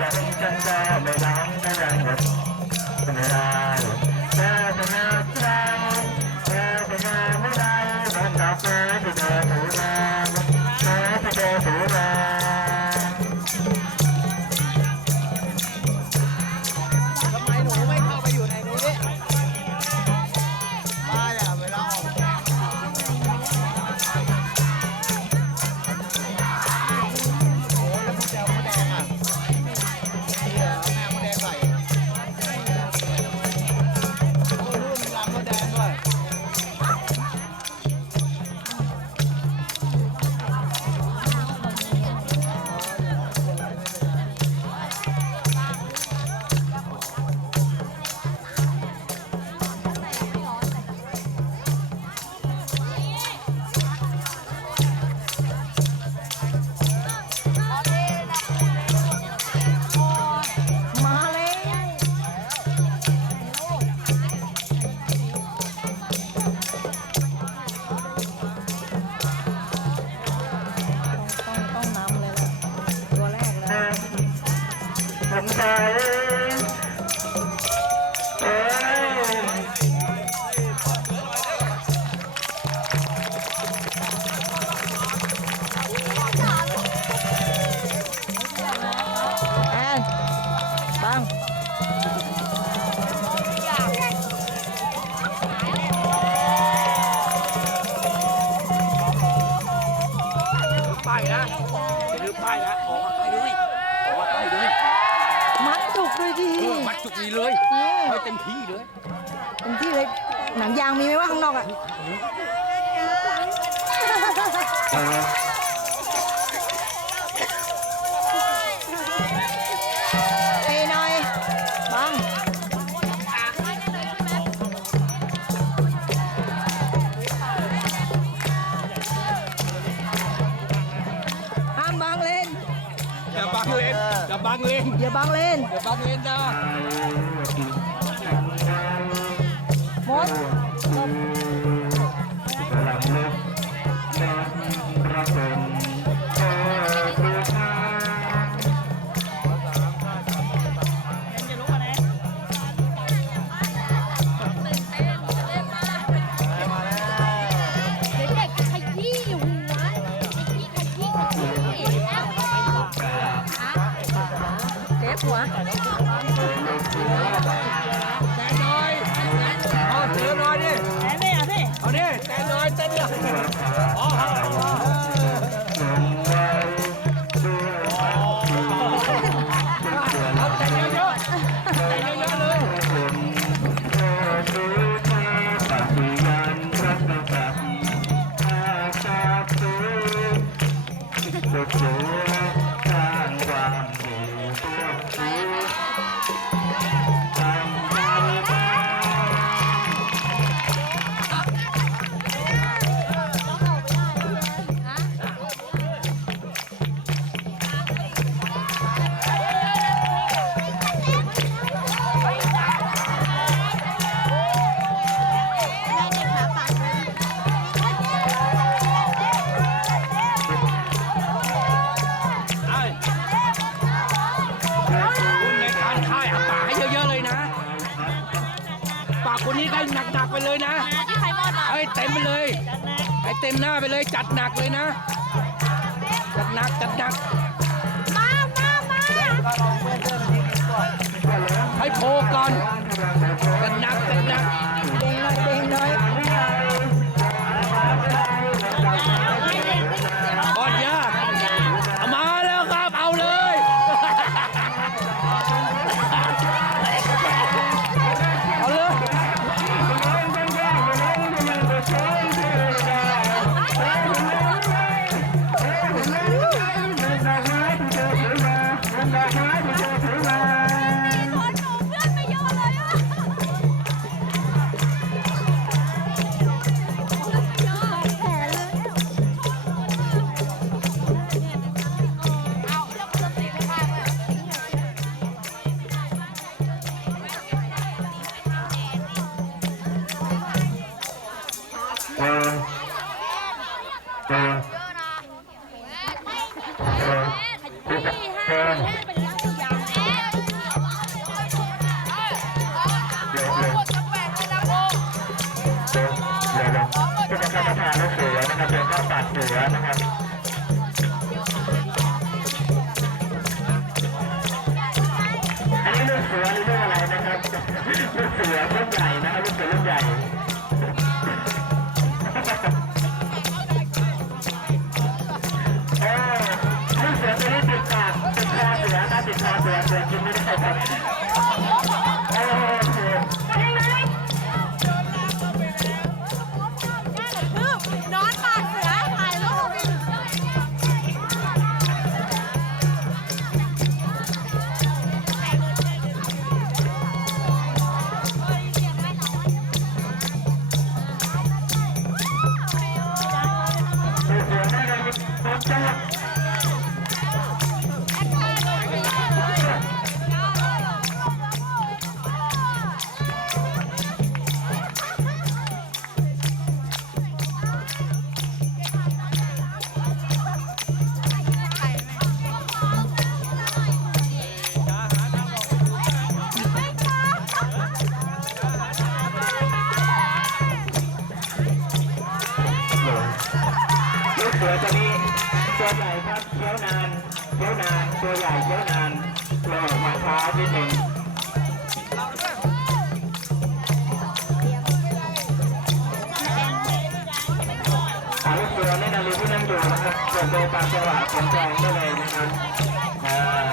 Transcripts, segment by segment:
Thank you. ังเลนอย่าบังเลนอย่าบังเลนนะมดสบด เลย ให้เต็มหน้าไปเลยจัดหนักเลยนะ จัดหนักจัดหนัก มามามาให้โพก่อนจัดหนักจัดหนักเด้งหน่อยเด้งหน่อย Jackson. สือตัวนี้ตัวใหญ่ครับเคี้ยวนานเคี้ยวนานตัวใหญ่เคี้ยวนานเราออกมาช้านิดหนึ่งอาวุธเสือในนาฬิกาที่นั่งอยู่นะครับส่วนโดยปากจังหวะสนใจได้เลยนะครับ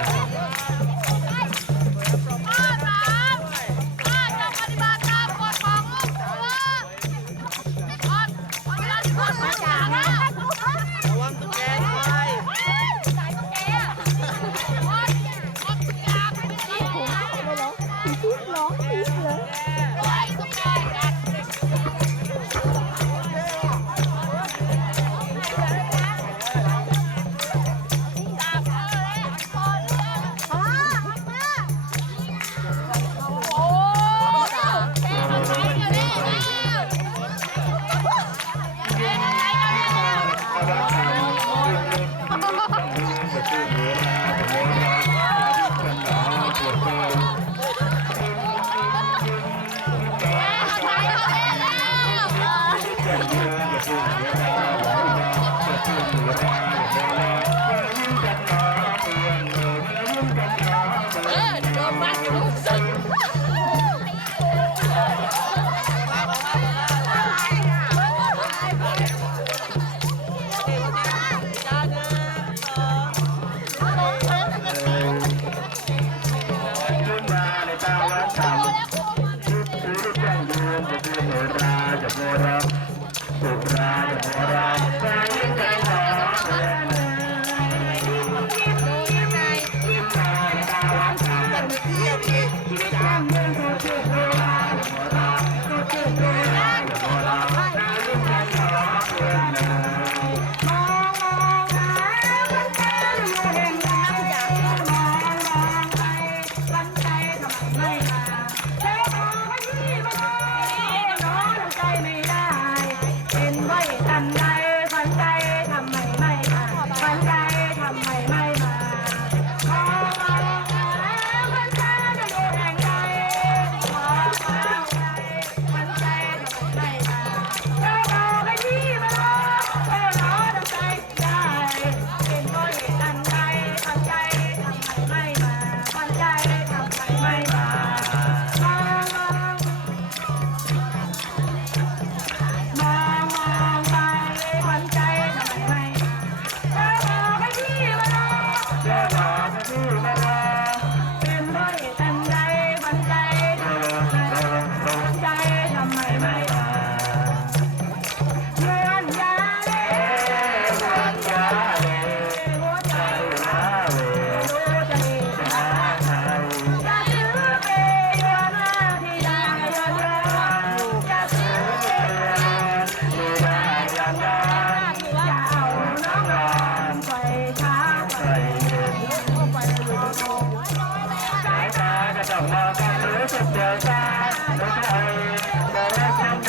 Damn 什么歌儿最叫人爱？罗大佑的《乡》。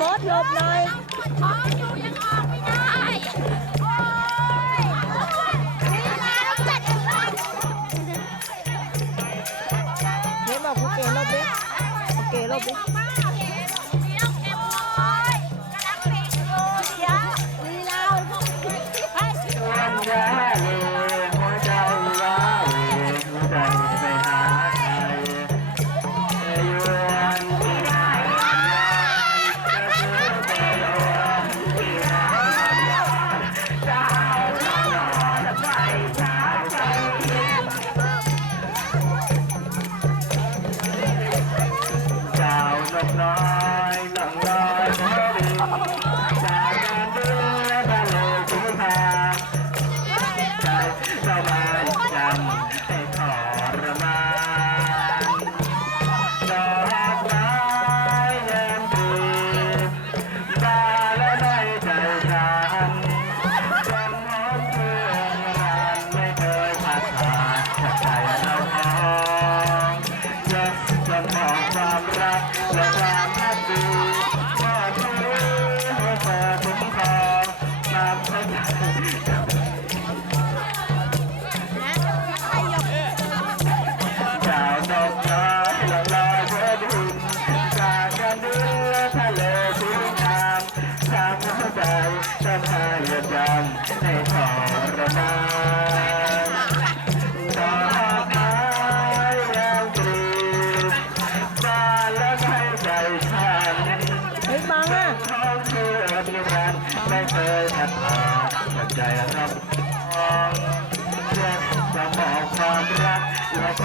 มดหลบหน่ยปท้องอยู่ยังออกไม่ได้ Thank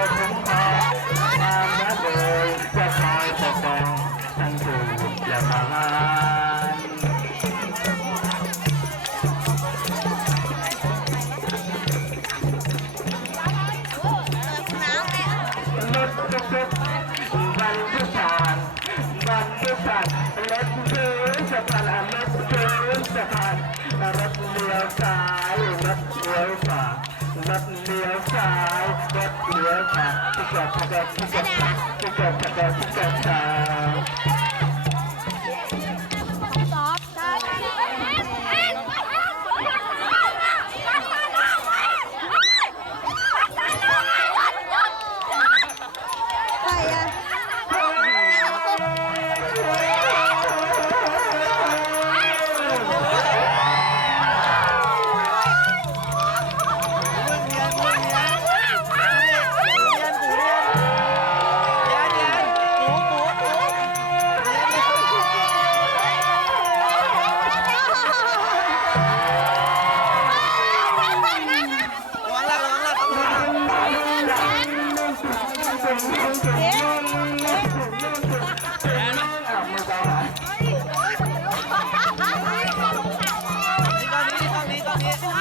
you. Thanks. 你。